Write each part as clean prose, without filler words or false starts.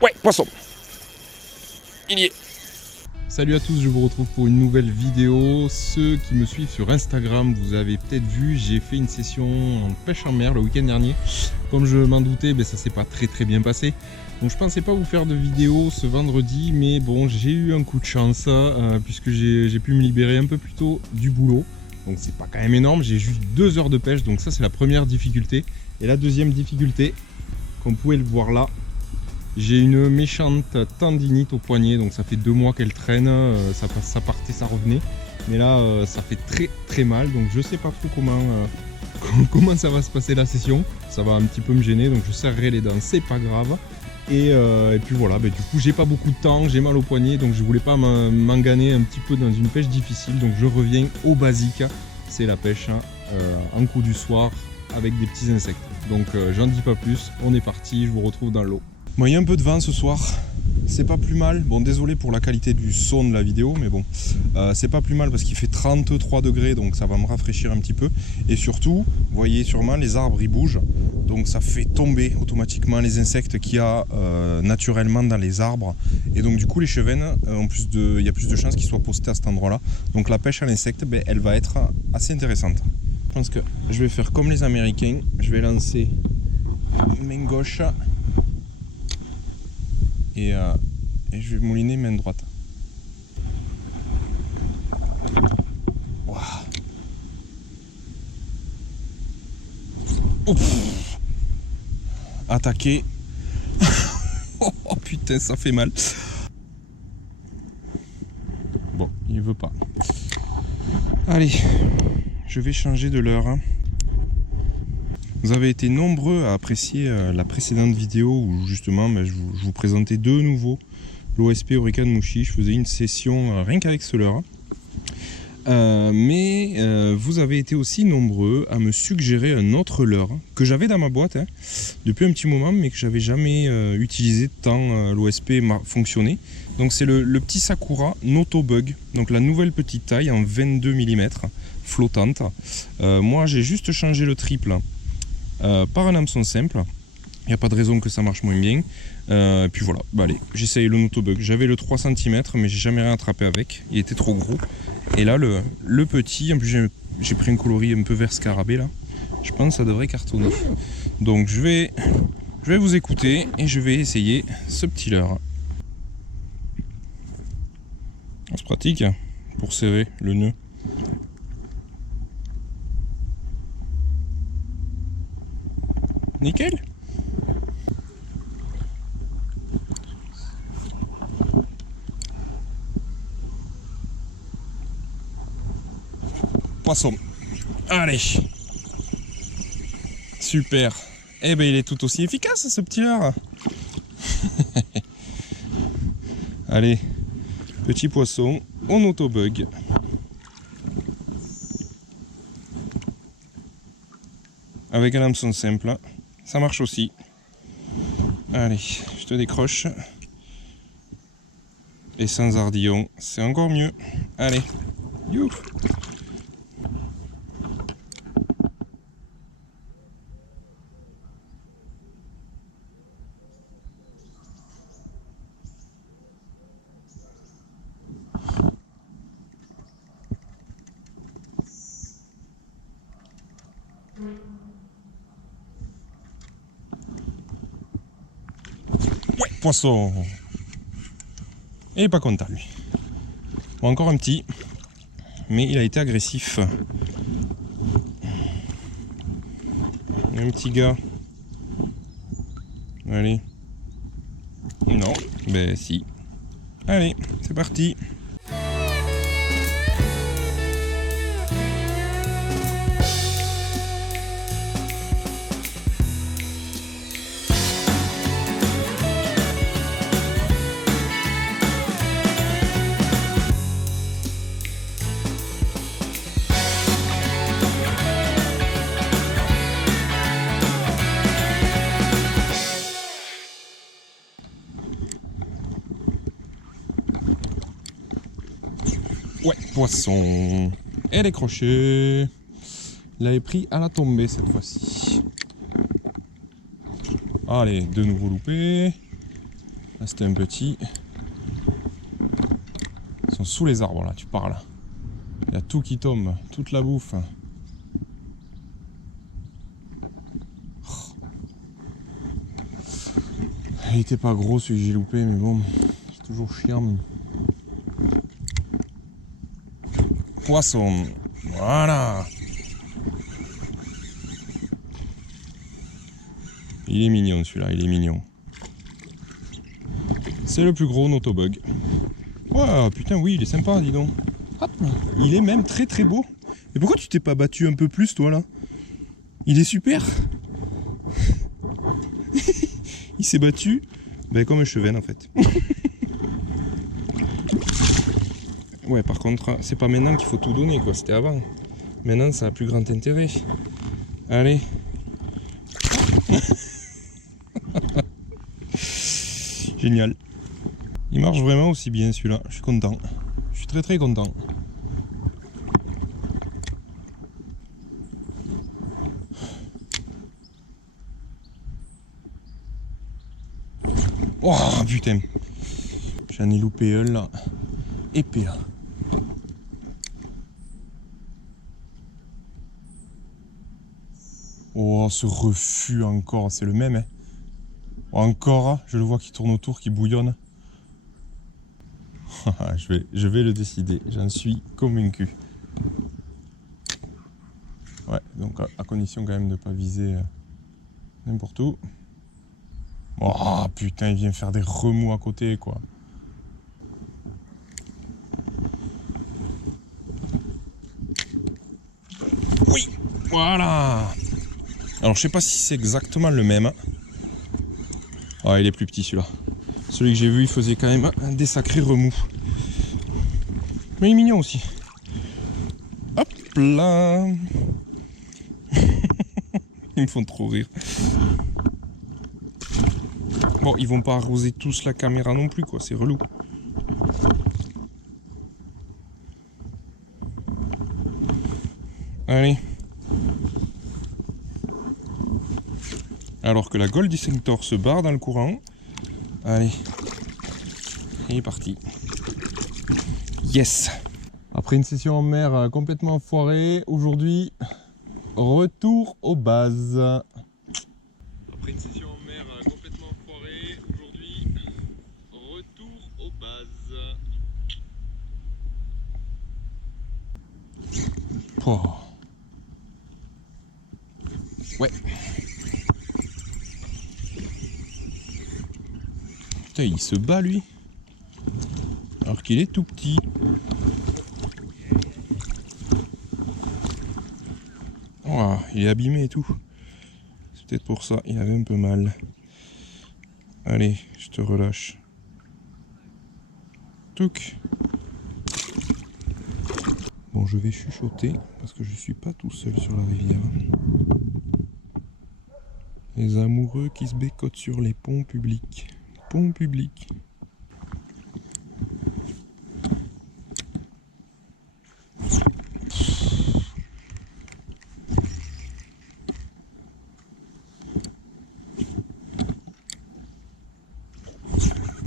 Ouais, poisson. Il y est. Salut à tous, je vous retrouve pour une nouvelle vidéo. Ceux qui me suivent sur Instagram, vous avez peut-être vu, j'ai fait une session en pêche en mer le week-end dernier. Comme je m'en doutais, ça s'est pas très bien passé. Donc je pensais pas vous faire de vidéo ce vendredi, mais bon, j'ai eu un coup de chance puisque j'ai pu me libérer un peu plus tôt du boulot. Donc c'est pas quand même énorme, j'ai juste 2 heures de pêche, donc ça c'est la première difficulté. Et la deuxième difficulté, comme vous pouvez le voir là, j'ai une méchante tendinite au poignet, donc ça fait 2 mois qu'elle traîne, ça partait, ça revenait. Mais là, ça fait très mal, donc je sais pas trop comment ça va se passer la session. Ça va un petit peu me gêner, donc je serrerai les dents, c'est pas grave. Et puis voilà, du coup j'ai pas beaucoup de temps, j'ai mal au poignet, donc je voulais pas m'enganer un petit peu dans une pêche difficile. Donc je reviens au basique, c'est la pêche en coup du soir avec des petits insectes. Donc j'en dis pas plus, on est parti, je vous retrouve dans l'eau. Bon, il y a un peu de vent ce soir, c'est pas plus mal. Bon, désolé pour la qualité du son de la vidéo, mais bon, c'est pas plus mal parce qu'il fait 33 degrés, donc ça va me rafraîchir un petit peu. Et surtout, vous voyez sûrement, les arbres ils bougent, donc ça fait tomber automatiquement les insectes qu'il y a naturellement dans les arbres. Et donc du coup, les chevennes, il y a plus de chances qu'ils soient postés à cet endroit-là. Donc la pêche à l'insecte, elle va être assez intéressante. Je pense que je vais faire comme les Américains, je vais lancer main gauche. Et je vais mouliner main droite. Wow. Attaquer. Oh putain, ça fait mal. Bon, il veut pas. Allez, je vais changer de leurre. Vous avez été nombreux à apprécier la précédente vidéo où justement je vous présentais de nouveau l'OSP Eureka de Mouchy. Je faisais une session rien qu'avec ce leurre. Mais vous avez été aussi nombreux à me suggérer un autre leurre que j'avais dans ma boîte depuis un petit moment, mais que j'avais jamais utilisé tant l'OSP fonctionnait. Donc c'est le petit Sakura Noto Bug, donc la nouvelle petite taille en 22 mm flottante. Moi j'ai juste changé le triple par un hameçon simple. Il n'y a pas de raison que ça marche moins bien. Puis voilà, allez, j'essaye le Notobug. J'avais le 3 cm, mais j'ai jamais rien attrapé avec. Il était trop gros. Et là, le petit, en plus j'ai pris un coloris un peu vert scarabée là. Je pense que ça devrait cartonner. Donc je vais vous écouter et je vais essayer ce petit leurre. C'est pratique pour serrer le nœud. Nickel. Poisson. Allez. Super. Eh ben il est tout aussi efficace ce petit leurre. Allez. Petit poisson en autobug. Avec un hameçon simple. Ça marche aussi. Allez, je te décroche. Et sans ardillon, c'est encore mieux. Allez, you. Ouais, poisson. Et pas content lui. Bon, encore un petit, mais il a été agressif. Un petit gars. Allez. Non, ben si. Allez, c'est parti. Ouais, poisson. Et les crochets. Il l'avait pris à la tombée cette fois-ci. Allez, de nouveau loupé. Là c'était un petit. Ils sont sous les arbres là, tu parles. Il y a tout qui tombe, toute la bouffe. Il était pas gros celui que j'ai loupé, mais bon, c'est toujours chiant. Poisson, voilà. Il est mignon celui-là, il est mignon. C'est le plus gros Notobug. Wow, putain, oui, il est sympa, dis donc. Hop, il est même très très beau. Et pourquoi tu t'es pas battu un peu plus, toi, là? Il est super. Il s'est battu comme un chevenne, en fait. Ouais, par contre, c'est pas maintenant qu'il faut tout donner, quoi. C'était avant. Maintenant, ça a plus grand intérêt. Allez. Génial. Il marche vraiment aussi bien, celui-là. Je suis content. Je suis très très content. Oh putain. J'en ai loupé un là. Épais là. Oh, ce refus encore, c'est le même. Hein. Encore, je le vois qui tourne autour, qui bouillonne. je vais le décider, j'en suis convaincu. Ouais, donc à condition quand même de ne pas viser n'importe où. Oh putain, il vient faire des remous à côté quoi. Oui, voilà. Alors je sais pas si c'est exactement le même. Ah, il est plus petit celui-là. Celui que j'ai vu, il faisait quand même des sacrés remous. Mais il est mignon aussi. Hop là. Ils me font trop rire. Bon, ils vont pas arroser tous la caméra non plus, quoi. C'est relou. Allez. Alors que la Gold Distinctor se barre dans le courant. Allez. Il est parti. Yes. Après une session en mer complètement foirée, aujourd'hui, retour aux bases. Après une session en mer complètement foirée, aujourd'hui, retour aux bases. Oh. Ouais. Putain, il se bat lui. Alors qu'il est tout petit. Oh, il est abîmé et tout. C'est peut-être pour ça, il avait un peu mal. Allez, je te relâche. Touc. Bon, je vais chuchoter parce que je suis pas tout seul sur la rivière. Les amoureux qui se bécotent sur les ponts publics. Ponts publics.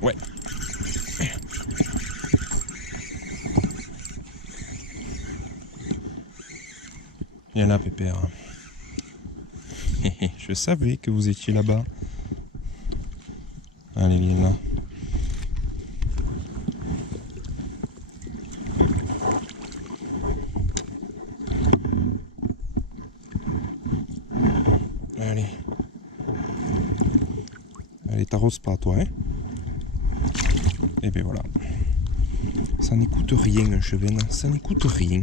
Ouais. Viens là, Pépère. Je savais que vous étiez là-bas. Allez, viens là. Allez. Allez, t'arroses pas, toi, hein. Et ben voilà. Ça n'écoute rien, un chevenne. Ça n'écoute rien.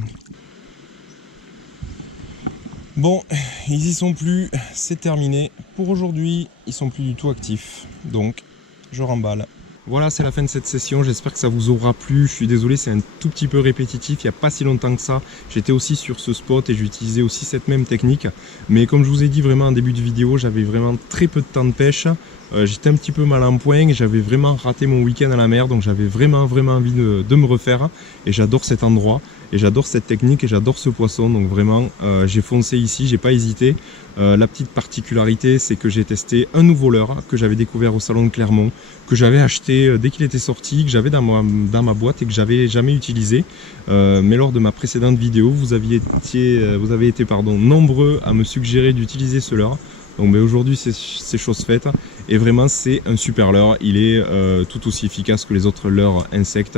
Bon, ils y sont plus. C'est terminé. Pour aujourd'hui, ils sont plus du tout actifs. Donc, je remballe. Voilà, c'est la fin de cette session. J'espère que ça vous aura plu. Je suis désolé, c'est un tout petit peu répétitif. Il n'y a pas si longtemps que ça. J'étais aussi sur ce spot et j'utilisais aussi cette même technique. Mais comme je vous ai dit vraiment en début de vidéo, j'avais vraiment très peu de temps de pêche. J'étais un petit peu mal en point. J'avais vraiment raté mon week-end à la mer. Donc j'avais vraiment envie de me refaire. Et j'adore cet endroit. et j'adore cette technique et j'adore ce poisson. Donc vraiment j'ai foncé ici, j'ai pas hésité. La petite particularité, c'est que j'ai testé un nouveau leurre que j'avais découvert au salon de Clermont, que j'avais acheté dès qu'il était sorti, que j'avais dans ma boîte et que j'avais jamais utilisé. Mais lors de ma précédente vidéo, vous avez été nombreux à me suggérer d'utiliser ce leurre. Donc aujourd'hui c'est chose faite et vraiment c'est un super leurre. Il est tout aussi efficace que les autres leurres insectes,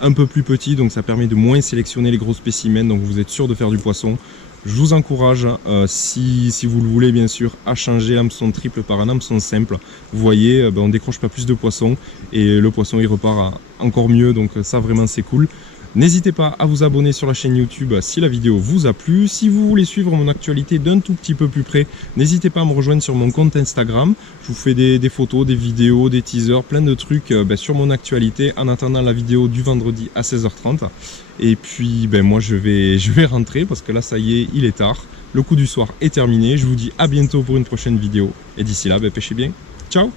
un peu plus petit, donc ça permet de moins sélectionner les gros spécimens, donc vous êtes sûr de faire du poisson. Je vous encourage, si vous le voulez bien sûr, à changer l'hameçon triple par un hameçon simple. Vous voyez, on décroche pas plus de poissons et le poisson il repart encore mieux, donc ça vraiment c'est cool. N'hésitez pas à vous abonner sur la chaîne YouTube si la vidéo vous a plu. Si vous voulez suivre mon actualité d'un tout petit peu plus près, n'hésitez pas à me rejoindre sur mon compte Instagram. Je vous fais des photos, des vidéos, des teasers, plein de trucs sur mon actualité en attendant la vidéo du vendredi à 16h30. Et puis moi je vais rentrer parce que là ça y est, il est tard. Le coup du soir est terminé. Je vous dis à bientôt pour une prochaine vidéo. Et d'ici là, pêchez bien. Ciao!